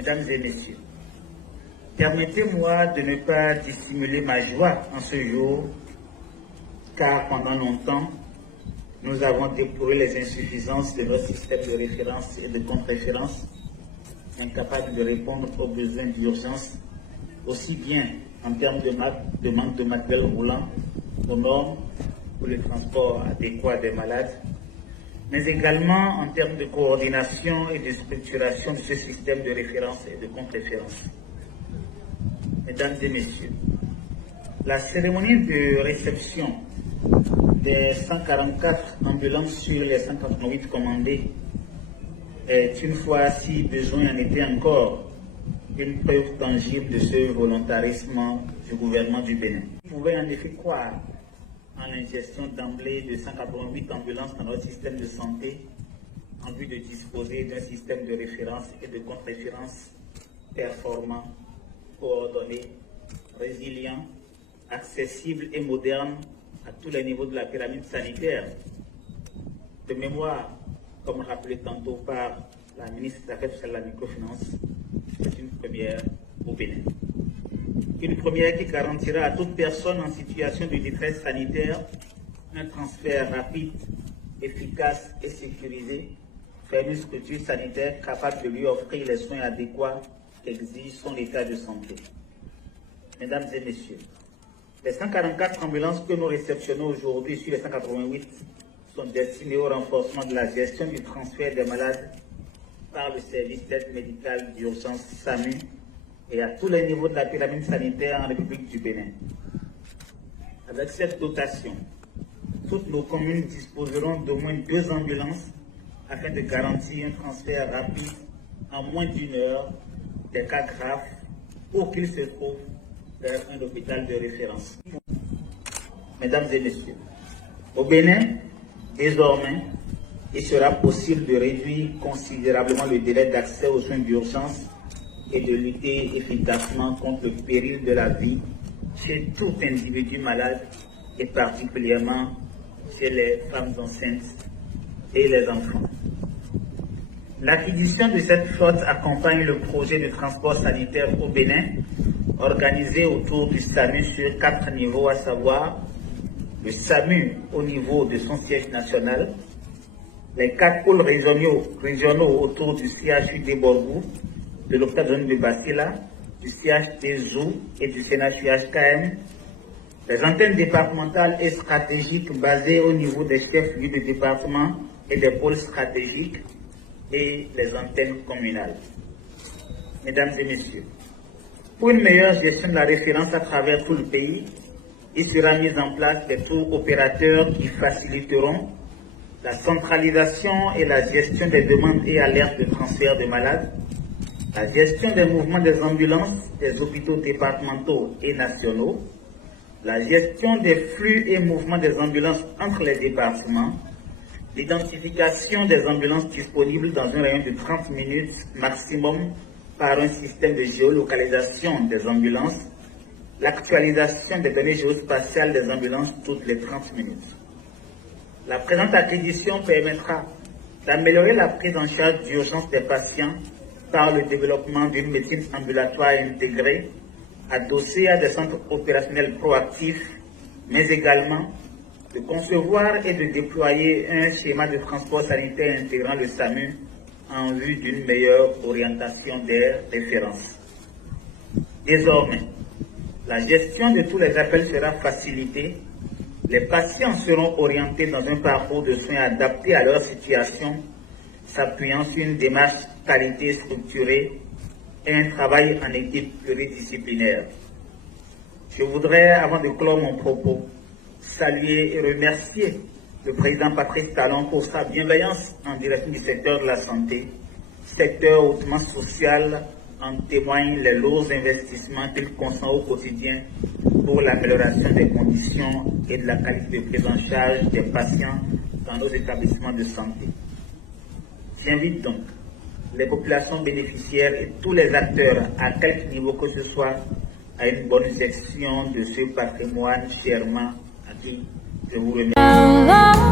Mesdames et messieurs, permettez-moi de ne pas dissimuler ma joie en ce jour, car pendant longtemps, nous avons déploré les insuffisances de notre système de référence et de contre-référence, incapable de répondre aux besoins d'urgence, aussi bien en termes de manque de matériel roulant, aux normes pour le transport adéquat des malades, mais également en termes de coordination et de structuration de ce système de référence et de contre-référence. Mesdames et messieurs, la cérémonie de réception des 144 ambulances sur les 188 commandées est, une fois si besoin en était encore, une preuve tangible de ce volontarisme du gouvernement du Bénin. Vous pouvez en effet croire en l'ingestion d'emblée de 188 ambulances dans notre système de santé en vue de disposer d'un système de référence et de contre-référence performant, coordonné, résilient, accessible et moderne à tous les niveaux de la pyramide sanitaire. De mémoire, comme rappelé tantôt par la ministre des Affaires sociales et de la microfinance, c'est une première au Bénin. Une première qui garantira à toute personne en situation de détresse sanitaire un transfert rapide, efficace et sécurisé vers une structure sanitaire capable de lui offrir les soins adéquats qu'exige son état de santé. Mesdames et messieurs, les 144 ambulances que nous réceptionnons aujourd'hui sur les 188 sont destinées au renforcement de la gestion du transfert des malades par le service d'aide médicale d'urgence SAMU et à tous les niveaux de la pyramide sanitaire en République du Bénin. Avec cette dotation, toutes nos communes disposeront d'au moins 2 ambulances afin de garantir un transfert rapide en moins d'1 heure des cas graves où qu'ils se trouvent vers un hôpital de référence. Mesdames et messieurs, au Bénin, désormais, il sera possible de réduire considérablement le délai d'accès aux soins d'urgence et de lutter efficacement contre le péril de la vie chez tout individu malade et particulièrement chez les femmes enceintes et les enfants. L'acquisition de cette flotte accompagne le projet de transport sanitaire au Bénin, organisé autour du SAMU sur 4 niveaux, à savoir le SAMU au niveau de son siège national, les 4 pôles régionaux autour du CHU de Borgou, de l'hôpital de zone de Basila, du CHT Zou et du CNHU-HKM, les antennes départementales et stratégiques basées au niveau des chefs-lieux de département et des pôles stratégiques et les antennes communales. Mesdames et messieurs, pour une meilleure gestion de la référence à travers tout le pays, il sera mis en place des tours opérateurs qui faciliteront la centralisation et la gestion des demandes et alertes de transfert de malades, la gestion des mouvements des ambulances, des hôpitaux départementaux et nationaux, la gestion des flux et mouvements des ambulances entre les départements, l'identification des ambulances disponibles dans un rayon de 30 minutes maximum par un système de géolocalisation des ambulances, l'actualisation des données géospatiales des ambulances toutes les 30 minutes. La présente acquisition permettra d'améliorer la prise en charge d'urgence des patients par le développement d'une médecine ambulatoire intégrée, adossée à des centres opérationnels proactifs, mais également de concevoir et de déployer un schéma de transport sanitaire intégrant le SAMU en vue d'une meilleure orientation des références. Désormais, la gestion de tous les appels sera facilitée. Les patients seront orientés dans un parcours de soins adapté à leur situation, s'appuyant sur une démarche qualité structurée et un travail en équipe pluridisciplinaire. Je voudrais, avant de clore mon propos, saluer et remercier le président Patrice Talon pour sa bienveillance en direction du secteur de la santé, secteur hautement social. En témoignent les lourds investissements qu'il consent au quotidien pour l'amélioration des conditions et de la qualité de prise en charge des patients dans nos établissements de santé. J'invite donc les populations bénéficiaires et tous les acteurs, à quelque niveau que ce soit, à une bonne gestion de ce patrimoine chèrement acquis. Je vous remercie.